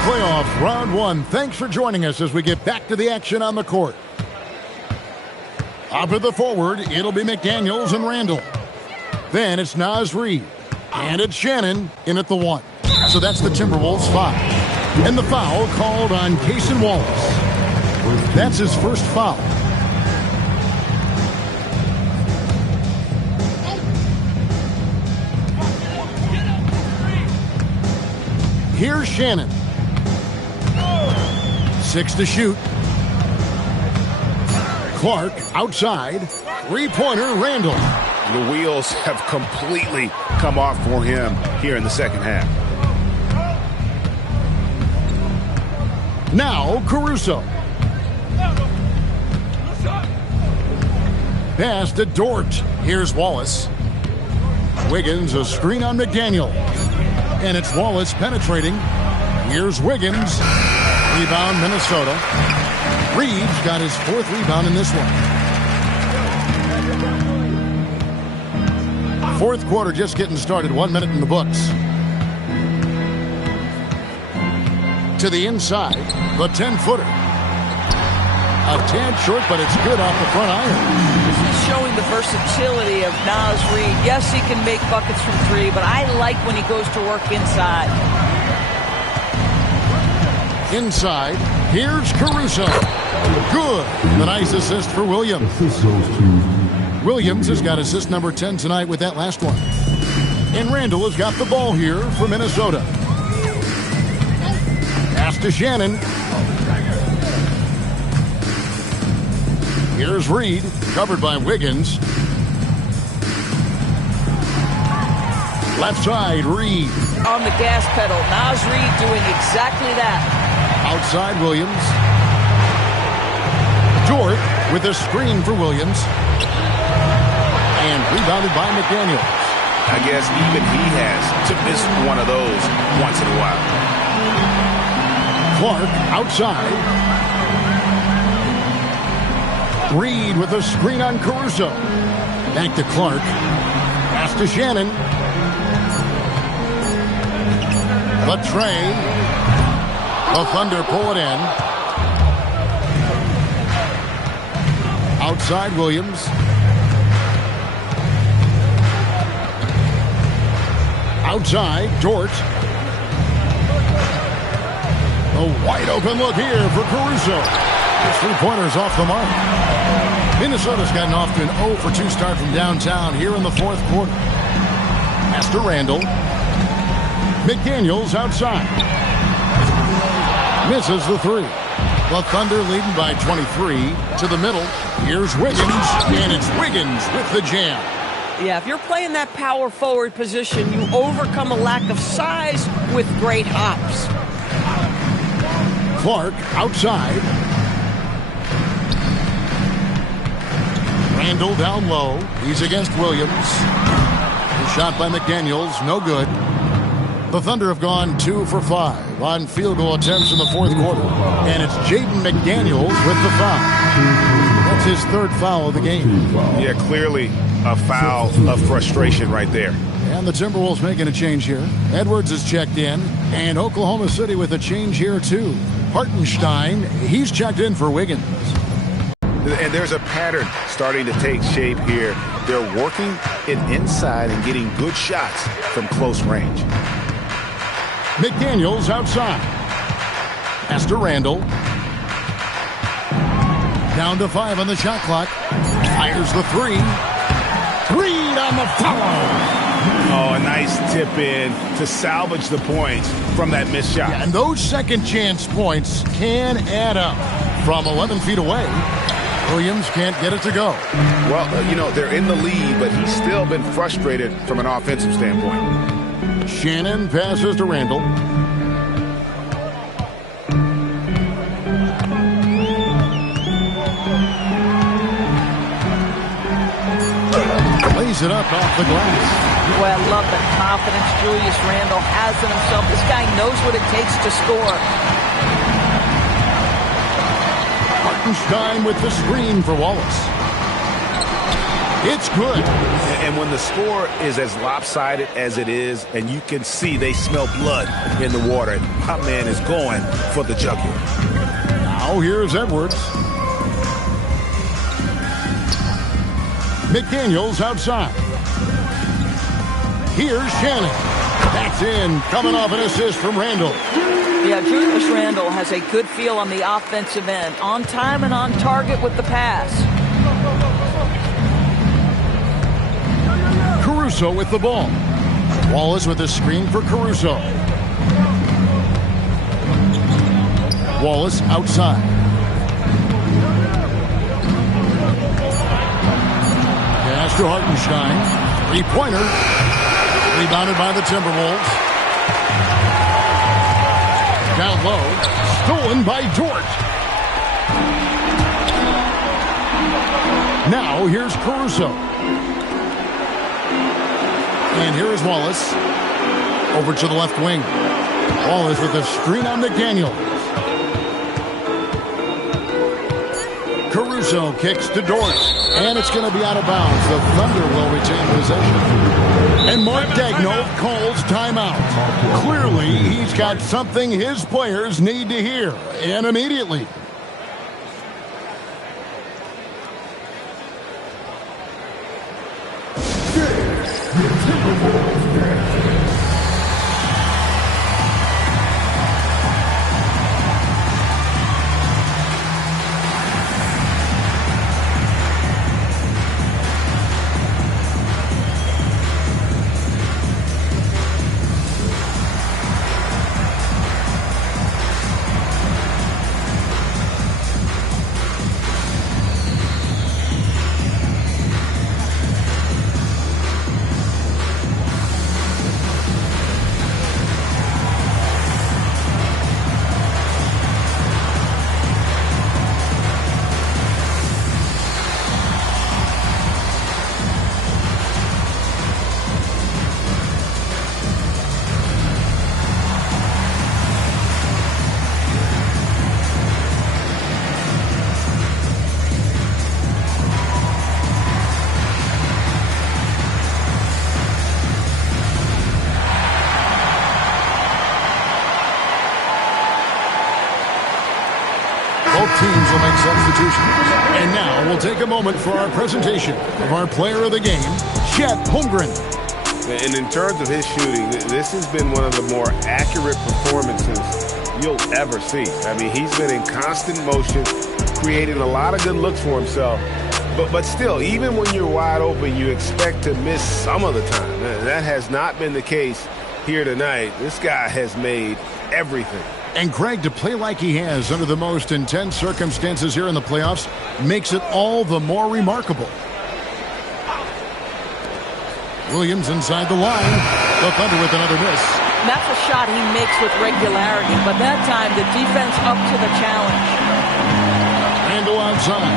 Playoffs, round one. Thanks for joining us as we get back to the action on the court. Up at the forward, it'll be McDaniels and Randall. Then it's Naz Reid. And it's Shannon in at the 1. So that's the Timberwolves 5. And the foul called on Cason Wallace. That's his first foul. Here's Shannon. 6 to shoot. Clark outside. Three-pointer, Randall. The wheels have completely come off for him here in the second half. Now Caruso. Pass to Dort. Here's Wallace. Wiggins, a screen on McDaniel. And it's Wallace penetrating. Here's Wiggins. Rebound, Minnesota. Reeves got his 4th rebound in this one. 4th quarter just getting started. 1 minute in the books. To the inside, the 10-footer. A tad short, but it's good off the front iron. This is showing the versatility of Naz Reid. Yes, he can make buckets from 3, but I like when he goes to work inside. Inside, here's Caruso. Good. The nice assist for Williams. Williams has got assist number 10 tonight with that last one. And Randall has got the ball here for Minnesota. Pass to Shannon. Here's Reid, covered by Wiggins. Left side, Reid. On the gas pedal, Naz Reid doing exactly that. Outside Williams. Dort with a screen for Williams. And rebounded by McDaniels. I guess even he has to miss one of those once in a while. Clark outside. Reid with a screen on Caruso. Back to Clark. Pass to Shannon. The tray. The Thunder pull it in. Outside Williams. Outside Dort. A wide open look here for Caruso. His 3-pointers off the mark. Minnesota's gotten off to an 0 for 2 start from downtown here in the 4th quarter. Pass to Randall. McDaniels outside. Misses the 3. The Thunder leading by 23 to the middle. Here's Wiggins, and it's Wiggins with the jam. Yeah, if you're playing that power forward position, you overcome a lack of size with great hops. Clark outside. Randall down low. He's against Williams. The shot by McDaniels, no good. The Thunder have gone 2 for 5 on field goal attempts in the 4th quarter. And it's Jaden McDaniels with the foul. That's his 3rd foul of the game. Yeah, clearly a foul of frustration right there. And the Timberwolves making a change here. Edwards is checked in. And Oklahoma City with a change here too. Hartenstein, he's checked in for Wiggins. And there's a pattern starting to take shape here. They're working it inside and getting good shots from close range. McDaniels outside. Pass to Randall. Down to 5 on the shot clock. Fires the 3. Reid on the follow. Oh, a nice tip in to salvage the points from that missed shot. Yeah, and those second chance points can add up. From 11 feet away, Williams can't get it to go. Well, they're in the lead, but he's still been frustrated from an offensive standpoint. Shannon passes to Randall. it up off the glass. Boy, I love the confidence Julius Randle has in himself. This guy knows what it takes to score. Hartenstein with the screen for Wallace. It's good. And when the score is as lopsided as it is, and you can see they smell blood in the water, my man is going for the jugular. Now here's Edwards. McDaniels outside. Here's Shannon. That's in, coming off an assist from Randle. Yeah, Julius Randle has a good feel on the offensive end. On time and on target with the pass. Caruso with the ball. Wallace with a screen for Caruso. Wallace outside. Pass to Hartenstein. Three-pointer. Rebounded by the Timberwolves. Down low. Stolen by Dort. Now here's Caruso. And here is Wallace. Over to the left wing. Wallace with a screen on McDaniels. Caruso kicks to Dort. And it's going to be out of bounds. The Thunder will retain possession. And Mark Daigneault calls timeout. Clearly, he's got something his players need to hear. And immediately. Teams will make substitutions. And now we'll take a moment for our presentation of our player of the game, Chet Holmgren. And in terms of his shooting, this has been one of the more accurate performances you'll ever see. I mean, he's been in constant motion, creating a lot of good looks for himself. But still, even when you're wide open, you expect to miss some of the time. That has not been the case here tonight. This guy has made everything. And Greg, to play like he has under the most intense circumstances here in the playoffs makes it all the more remarkable. Williams inside the line. The Thunder with another miss. That's a shot he makes with regularity, but that time the defense up to the challenge. Randle outside.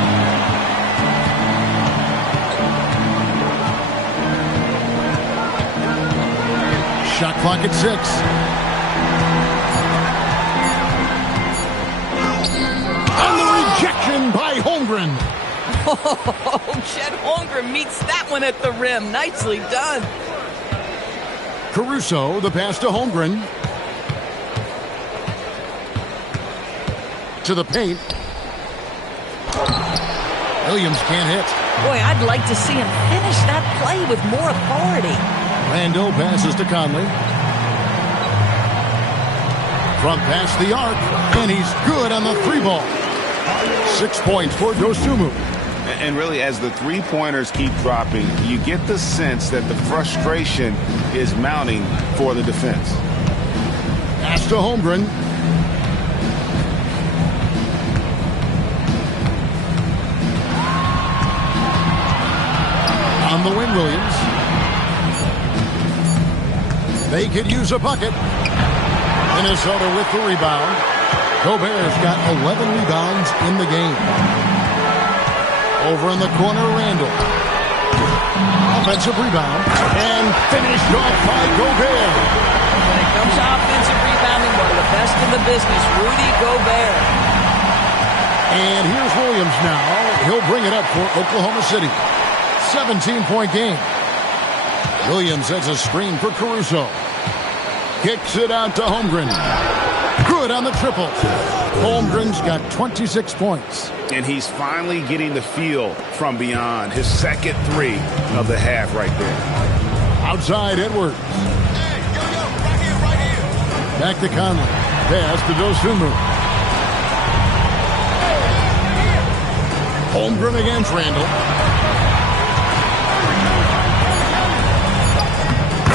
Shot clock at 6. By Holmgren. Oh, Chet Holmgren meets that one at the rim. Nicely done. Caruso, the pass to Holmgren. To the paint. Williams can't hit. Boy, I'd like to see him finish that play with more authority. Randle passes to Conley. From past the arc, and he's good on the 3-ball. 6 points for Dosunmu. And really, as the three-pointers keep dropping, you get the sense that the frustration is mounting for the defense. Pass to Holmgren. On the wing, Williams. They could use a bucket. Minnesota with the rebound. Gobert's got 11 rebounds in the game. Over in the corner, Randle. Offensive rebound. And finished off by Gobert. When it comes to offensive rebounding, one of the best in the business, Rudy Gobert. And here's Williams now. He'll bring it up for Oklahoma City. 17-point game. Williams sets a screen for Caruso. Kicks it out to Holmgren. Good on the triple. Holmgren's got 26 points. And he's finally getting the feel from beyond. His second three of the half right there. Outside Edwards. Right here. Back to Conley. Pass to Dosunmu. Holmgren against Randall.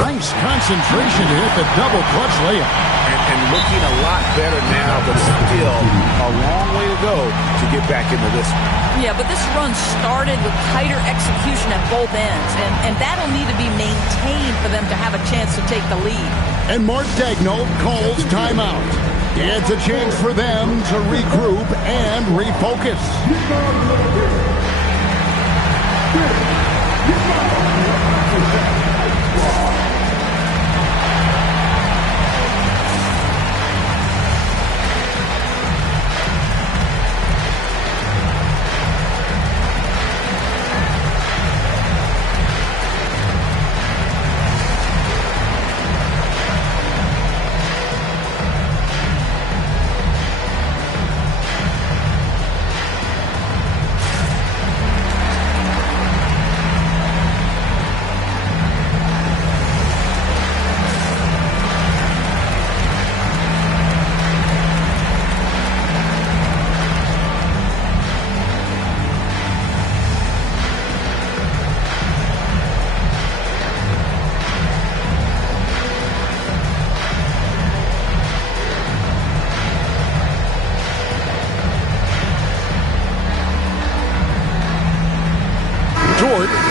Nice concentration to hit the double clutch layup. And looking a lot better now, but still a long way to go to get back into this one. Yeah, but this run started with tighter execution at both ends, and that'll need to be maintained for them to have a chance to take the lead. And Mark Daigneault calls timeout. It's a chance for them to regroup and refocus.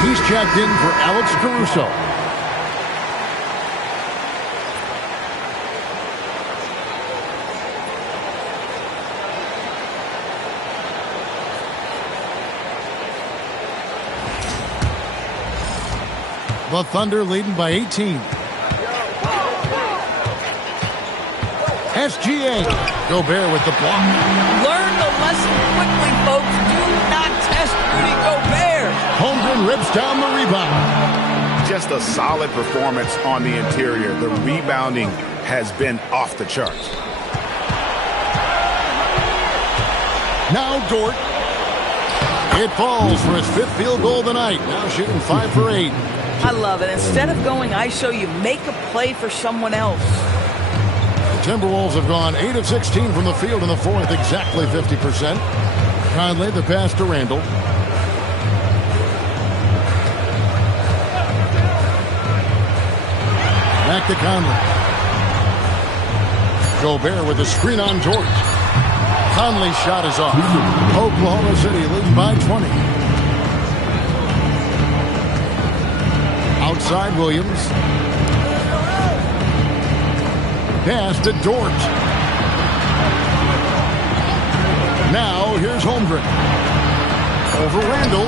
He's checked in for Alex Caruso. The Thunder leading by 18. SGA. Gobert with the block. Learn the lesson quickly, folks. Do not test Rudy Gobert. Holmgren rips down the rebound. Just a solid performance on the interior. The rebounding has been off the charts. Now Dort. It falls for his fifth field goal of the night. Now shooting 5 for 8. I love it. Instead of going ISO, you make a play for someone else. The Timberwolves have gone 8 of 16 from the field in the fourth, exactly 50%. Conley, the pass to Randall. Back to Conley. Gobert with the screen on Dort. Conley's shot is off. Oklahoma City leads by 20. Outside Williams. Pass to Dort. Now here's Holmgren. Over Randall.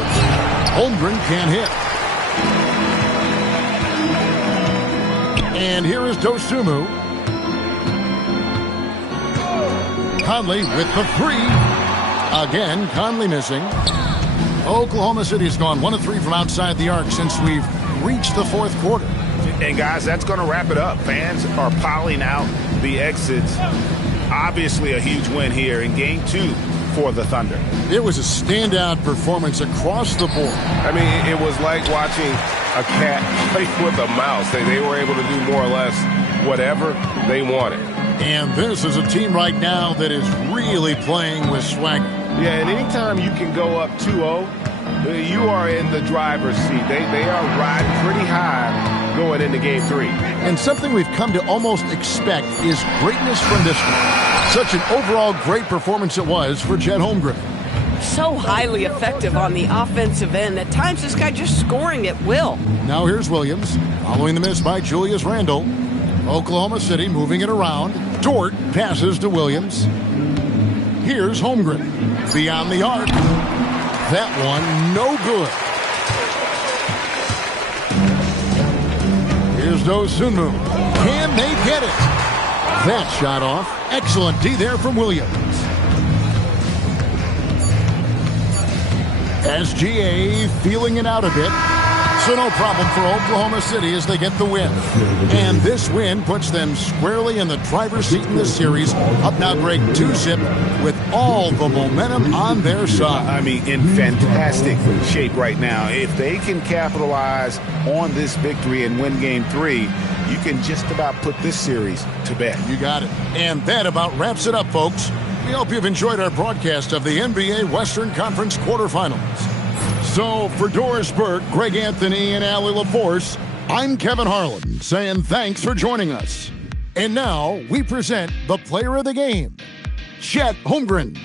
Holmgren can't hit. And here is Dosunmu. Conley with the three. Again, Conley missing. Oklahoma City's gone 1 of 3 from outside the arc since we've reached the fourth quarter. And guys, that's going to wrap it up. Fans are piling out the exits. Obviously a huge win here in Game 2 for the Thunder. It was a standout performance across the board. I mean, it was like watching a cat play with a mouse. They were able to do more or less whatever they wanted. And this is a team right now that is really playing with swagger. Yeah, and anytime you can go up 2-0, you are in the driver's seat. They are riding pretty high going into Game 3. And something we've come to almost expect is greatness from this one. Such an overall great performance it was for Chet Holmgren. So highly effective on the offensive end. At times, this guy just scoring at will. Now here's Williams, following the miss by Julius Randle. Oklahoma City moving it around. Dort passes to Williams. Here's Holmgren. Beyond the arc. That one, no good. Here's Dosunmu. Can they get it? That shot off. Excellent D there from Williams. SGA feeling it out a bit. So no problem for Oklahoma City as they get the win. And this win puts them squarely in the driver's seat in this series. Up now, Greg, 2-zip with all the momentum on their side. I mean, in fantastic shape right now. If they can capitalize on this victory and win Game 3, you can just about put this series to bed. You got it. And that about wraps it up, folks. We hope you've enjoyed our broadcast of the NBA Western Conference quarterfinals. So, for Doris Burke, Greg Anthony, and Allie LaForce, I'm Kevin Harlan saying thanks for joining us. And now, we present the player of the game, Chet Holmgren.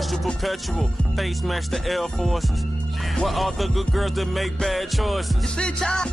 motion perpetual. Face match the Air Forces. What are the good girls that make bad choices? You see, Chuck?